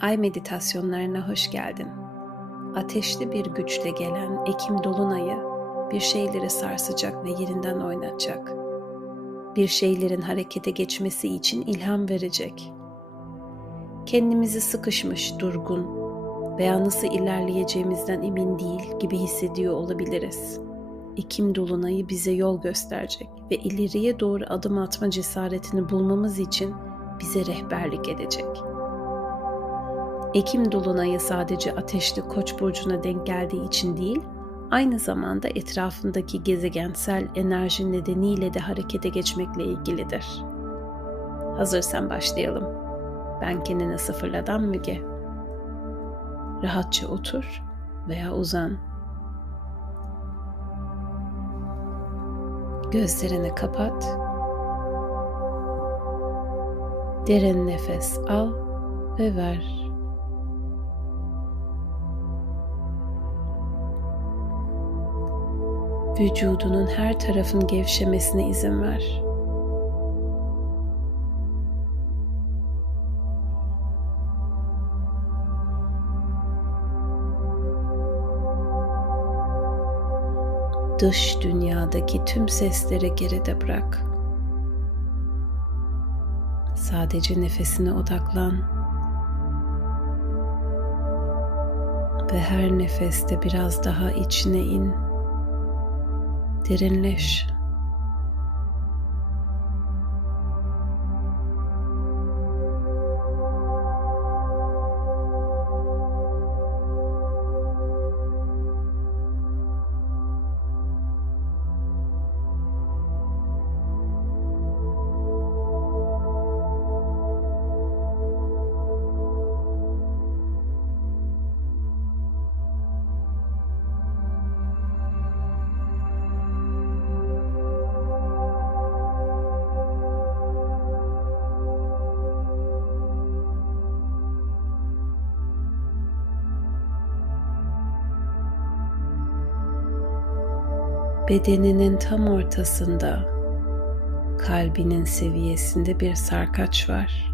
Ay meditasyonlarına hoş geldin. Ateşli bir güçle gelen Ekim dolunayı bir şeyleri sarsacak ve yerinden oynatacak. Bir şeylerin harekete geçmesi için ilham verecek. Kendimizi sıkışmış, durgun veya nasıl ilerleyeceğimizden emin değil gibi hissediyor olabiliriz. Ekim dolunayı bize yol gösterecek ve ileriye doğru adım atma cesaretini bulmamız için bize rehberlik edecek.'' Ekim dolunayı sadece ateşli koç burcuna denk geldiği için değil, aynı zamanda etrafındaki gezegensel enerji nedeniyle de harekete geçmekle ilgilidir. Hazırsan başlayalım. Ben kendine sıfırladan Müge. Rahatça otur veya uzan. Gözlerini kapat. Derin nefes al ve ver. Vücudunun her tarafın gevşemesine izin ver. Dış dünyadaki tüm sesleri geride bırak. Sadece nefesine odaklan. Ve her nefeste biraz daha içine in derinleş. Bedeninin tam ortasında kalbinin seviyesinde bir sarkaç var.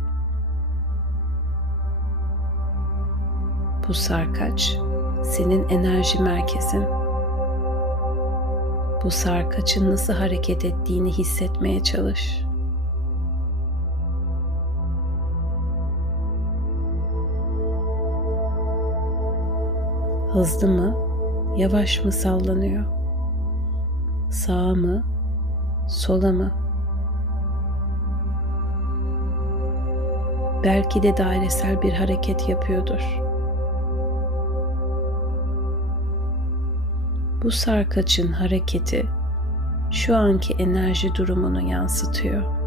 Bu sarkaç senin enerji merkezin. Bu sarkaçın nasıl hareket ettiğini hissetmeye çalış. Hızlı mı, yavaş mı sallanıyor? Sağa mı, sola mı? Belki de dairesel bir hareket yapıyordur. Bu sarkaçın hareketi şu anki enerji durumunu yansıtıyor.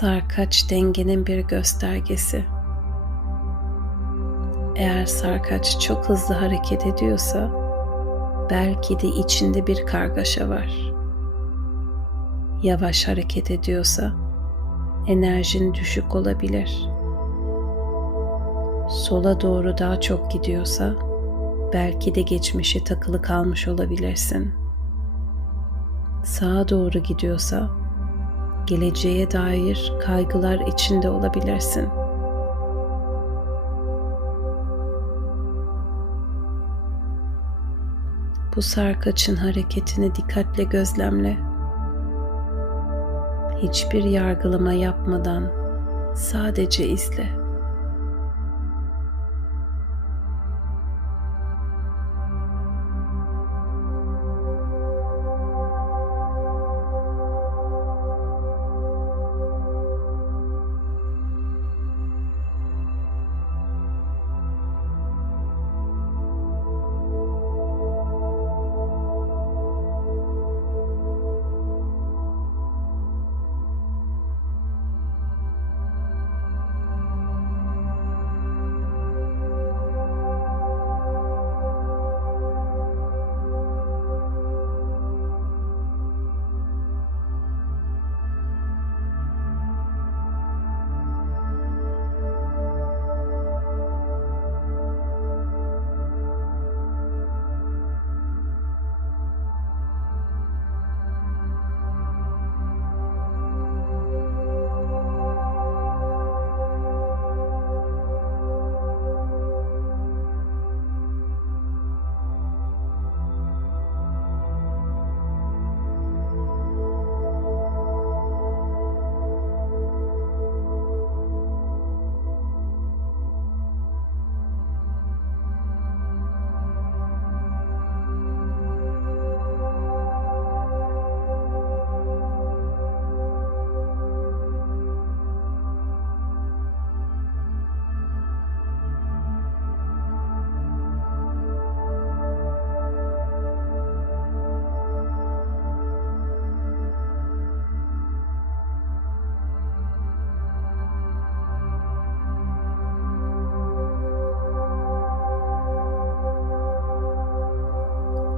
Sarkaç dengenin bir göstergesi. Eğer sarkaç çok hızlı hareket ediyorsa belki de içinde bir kargaşa var. Yavaş hareket ediyorsa enerjin düşük olabilir. Sola doğru daha çok gidiyorsa belki de geçmişe takılı kalmış olabilirsin. Sağa doğru gidiyorsa geleceğe dair kaygılar içinde olabilirsin. Bu sarkaçın hareketini dikkatle gözlemle. Hiçbir yargılama yapmadan sadece izle.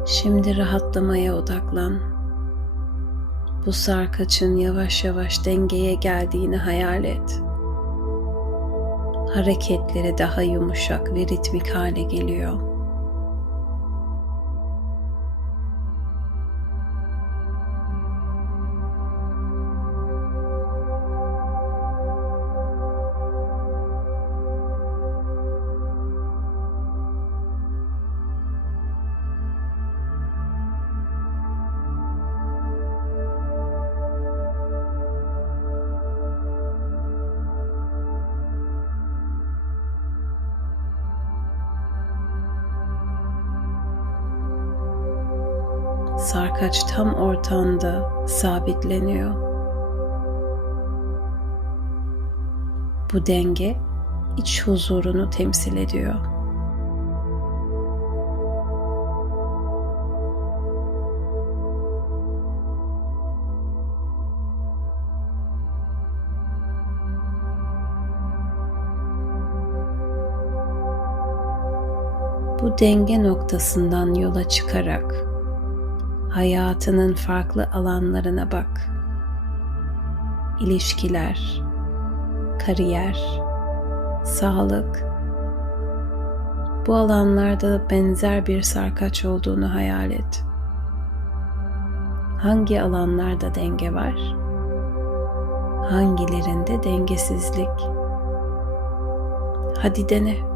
Şimdi rahatlamaya odaklan. Bu sarkaçın yavaş yavaş dengeye geldiğini hayal et. Hareketleri daha yumuşak ve ritmik hale geliyor. Sarkaç tam ortanda sabitleniyor. Bu denge iç huzurunu temsil ediyor. Bu denge noktasından yola çıkarak hayatının farklı alanlarına bak. İlişkiler, kariyer, sağlık. Bu alanlarda benzer bir sarkaç olduğunu hayal et. Hangi alanlarda denge var? Hangilerinde dengesizlik? Hadi dene.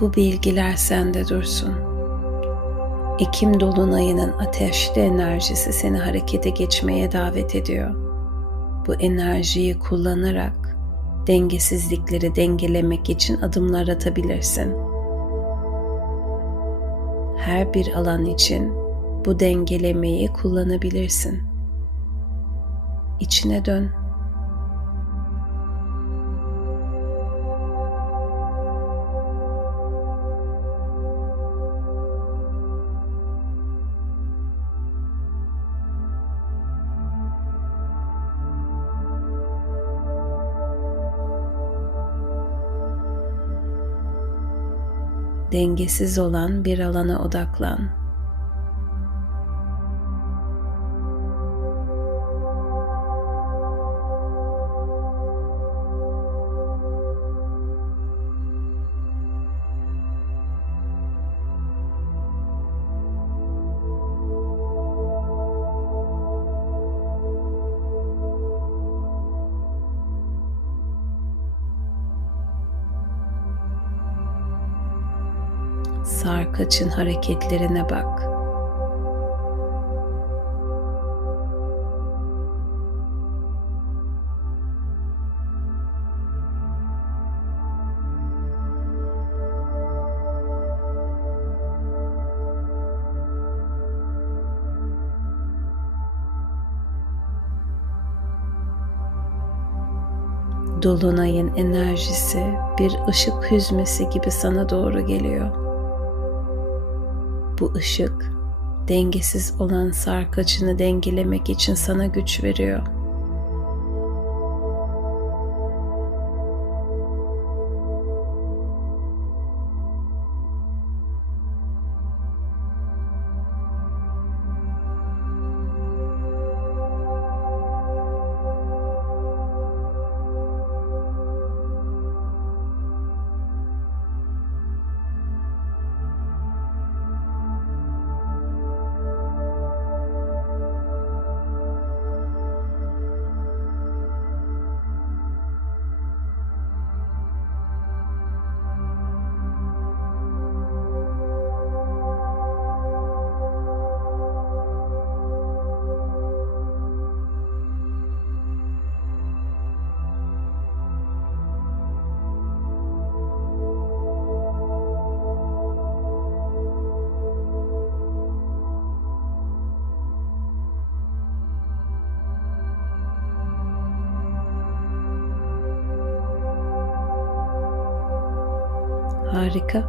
Bu bilgiler sende dursun. Ekim dolunayının ateşli enerjisi seni harekete geçmeye davet ediyor. Bu enerjiyi kullanarak dengesizlikleri dengelemek için adımlar atabilirsin. Her bir alan için bu dengelemeyi kullanabilirsin. İçine dön. Dengesiz olan bir alana odaklan. Sarkaçın hareketlerine bak. Dolunayın enerjisi bir ışık hüzmesi gibi sana doğru geliyor. Bu ışık dengesiz olan sarkaçını dengelemek için sana güç veriyor. Harika.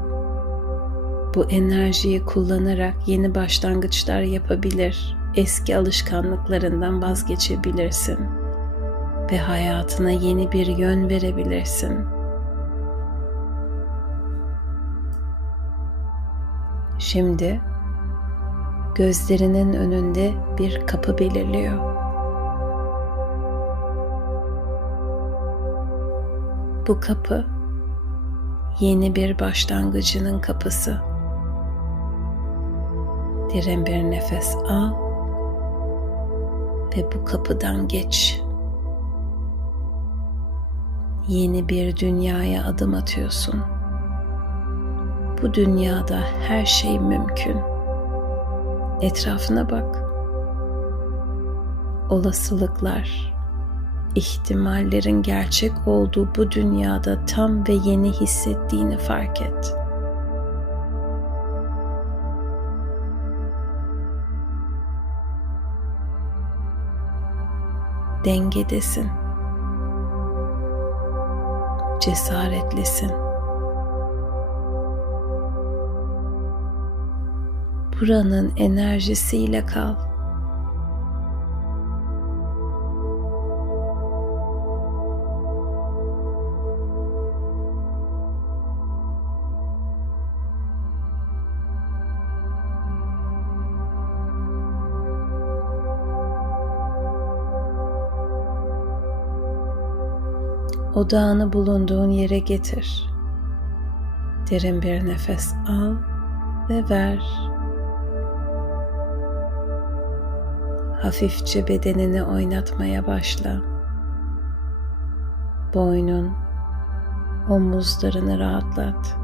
Bu enerjiyi kullanarak yeni başlangıçlar yapabilir, eski alışkanlıklarından vazgeçebilirsin ve hayatına yeni bir yön verebilirsin. Şimdi gözlerinin önünde bir kapı belirliyor. Bu kapı yeni bir başlangıcının kapısı. Derin bir nefes al ve bu kapıdan geç. Yeni bir dünyaya adım atıyorsun. Bu dünyada her şey mümkün. Etrafına bak. Olasılıklar, ihtimallerin gerçek olduğu bu dünyada tam ve yeni hissettiğini fark et. Dengedesin. Cesaretlisin. Buranın enerjisiyle kal. Odağını bulunduğun yere getir. Derin bir nefes al ve ver. Hafifçe bedenini oynatmaya başla. Boynun, omuzlarını rahatlat.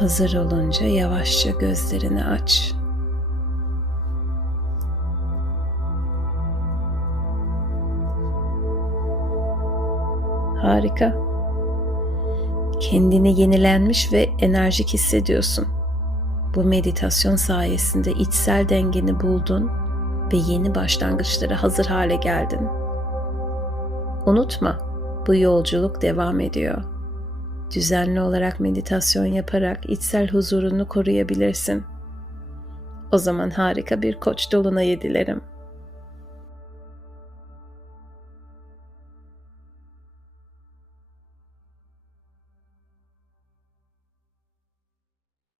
Hazır olunca yavaşça gözlerini aç. Harika. Kendini yenilenmiş ve enerjik hissediyorsun. Bu meditasyon sayesinde içsel dengeni buldun ve yeni başlangıçlara hazır hale geldin. Unutma, bu yolculuk devam ediyor. Düzenli olarak meditasyon yaparak içsel huzurunu koruyabilirsin. O zaman harika bir koç dolunayı dilerim.